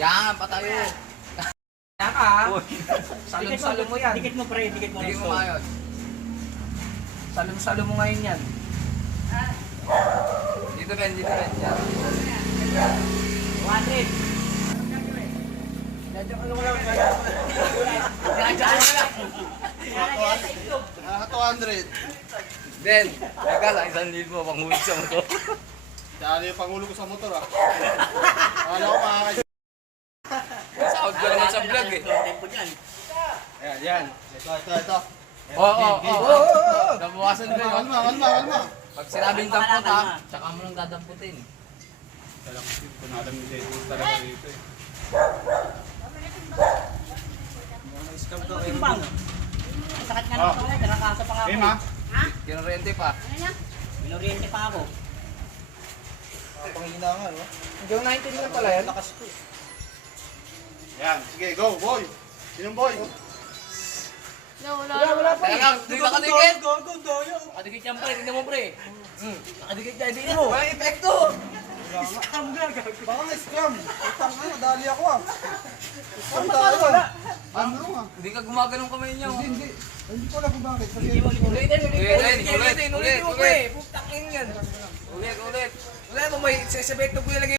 Yan, patayo. Yan ka. Salong-salong mo yan. Dikit mo pre, dikit mo. Hindi mo maayos. Salong-salong mo ngayon yan. Dito rin, dito rin. Yan. 100. Ah, 200. Then, teka lang, 1,000 panghuli sa motor. Dali yung pangulo ko sa motor ah. Akala ko makakay. Sahod ko naman sa vlog eh. Tempo dyan. Ayan, yan. Ito. Oo. Nabukasan din yun. Kalma. Pag sinabing dampot ha, tsaka mo nang dadamputin. Kung alam ni Dave talaga dito eh. Timbang. Ang sakit nga naman ako. Nakakasa pa nga ako. Game ha? Kinurente pa. Minoriente pa ako. Pangina nga no? Hanggang 19 lang pala yan. Lakas ko. Yan, sige go boy. Sinong boy? Wala pa Teka eh. lang, hindi nakadikit. Go, doyo. Nakadikit yan pre, hindi mo pre. Nakadikit yan, hindi mo. Walang epekto. Baka may scrum. Utang na, madali ako ah. Scrum tayo wala? Ano ah? Hindi ka gumaganong kamay niya. Hindi. Hindi ko alam kung bakit. Kasi Ulitin mo pre. Putang ina yan. Ulit. Wala mo may sesebekto ko ilagay.